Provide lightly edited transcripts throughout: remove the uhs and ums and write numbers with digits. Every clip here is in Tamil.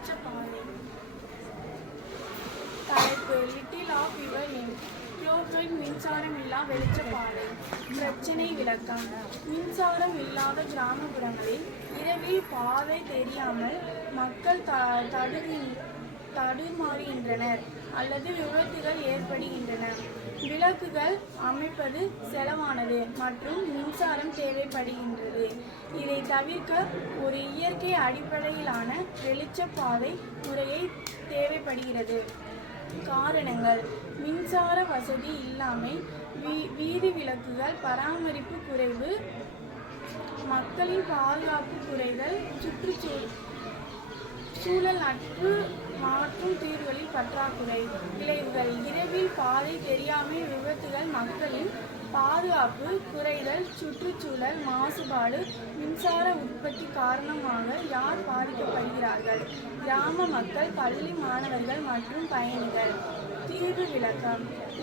வெளிச்சப்பாதை. தலைப்பு little of your name. Chloride மின்சாரம் இல்லா வெளிச்சப்பாதை. பிரச்சினை விளக்கம். மின்சாரம் இல்லாத கிராமப்புறங்களில் இரவில் பாதை தெரியாமல் மக்கள் தடுமாறுகின்றனர் அல்லது விபத்துகள் ஏற்படுகின்றன. விளக்குகள் அமைப்பது செலவானது மற்றும் மின்சாரம் தேவைப்படுகின்றது. இதை தவிர்க்க ஒரு இயற்கை அடிப்படையிலான வெளிச்சப்பாதை முறையை தேவைப்படுகிறது. காரணங்கள்: மின்சார வசதி இல்லாமை, வீதி விளக்குகள் பராமரிப்பு குறைவு, மக்களின் பாதுகாப்பு குறைதல், சுற்றுச்சூழல் நட்பு மாற்றும் தீர்வுகளில் பற்றாக்குறை. விளைவுகள்: இரவில் பாதை தெரியாமை, விபத்துகள், மக்களின் பாதுகாப்பு குறைதல், சுற்றுச்சூழல் மாசுபாடு. மின்சார உற்பத்தி காரணமாக யார் பாதிக்கப்படுகிறார்கள்? கிராம மக்கள், பள்ளி மாணவர்கள் மற்றும் பயணிகள். தீர்வு விளக்கம்.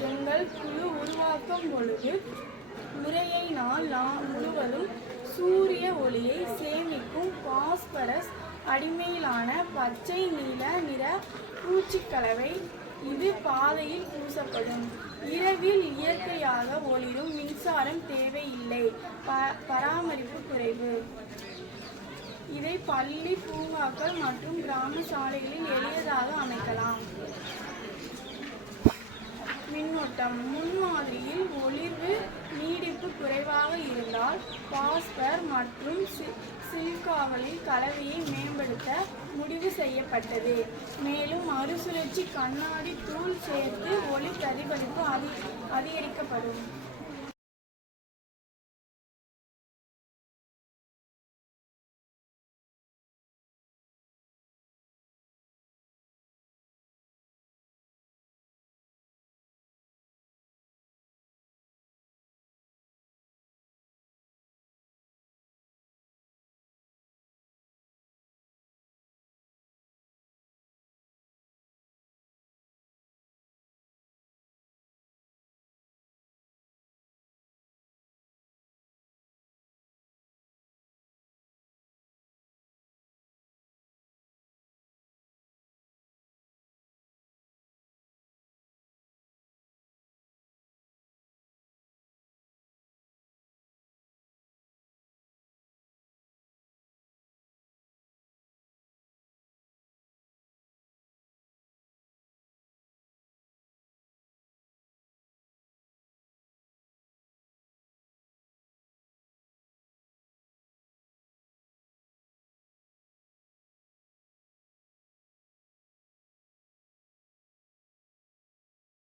எங்கள் குழு உருவாக்கும் பொழுது முறையை நாள் முழுவதும் சூரிய ஒளியை சேமிக்கும் பாஸ்பரஸ் அடிமையிலான பச்சை நீல நிற பூச்சிக்கலவை இது பாதையில் பூசப்படும். இரவில் இயற்கையாக ஒளிரும் மின்சாரம் தேவையில்லை. பராமரிப்பு குறைவு. இதை பள்ளி, பூங்காக்கள் மற்றும் கிராம சாலைகளில் எளிதாக அமைக்கலாம். மின்னோட்டம். முன்மாதிரியில் ஒளிர்வு நீடிப்பு குறைவாக இருந்தால் பாஸ்பர் மற்றும் சிலிக்காவின் கலவையை மேம்படுத்த முடிவு செய்யப்பட்டது. மேலும் மறுசுழற்சி கண்ணாடி தூள் சேர்த்து ஒளி பிரதிபலிப்பு அதிகரிக்கப்படும்.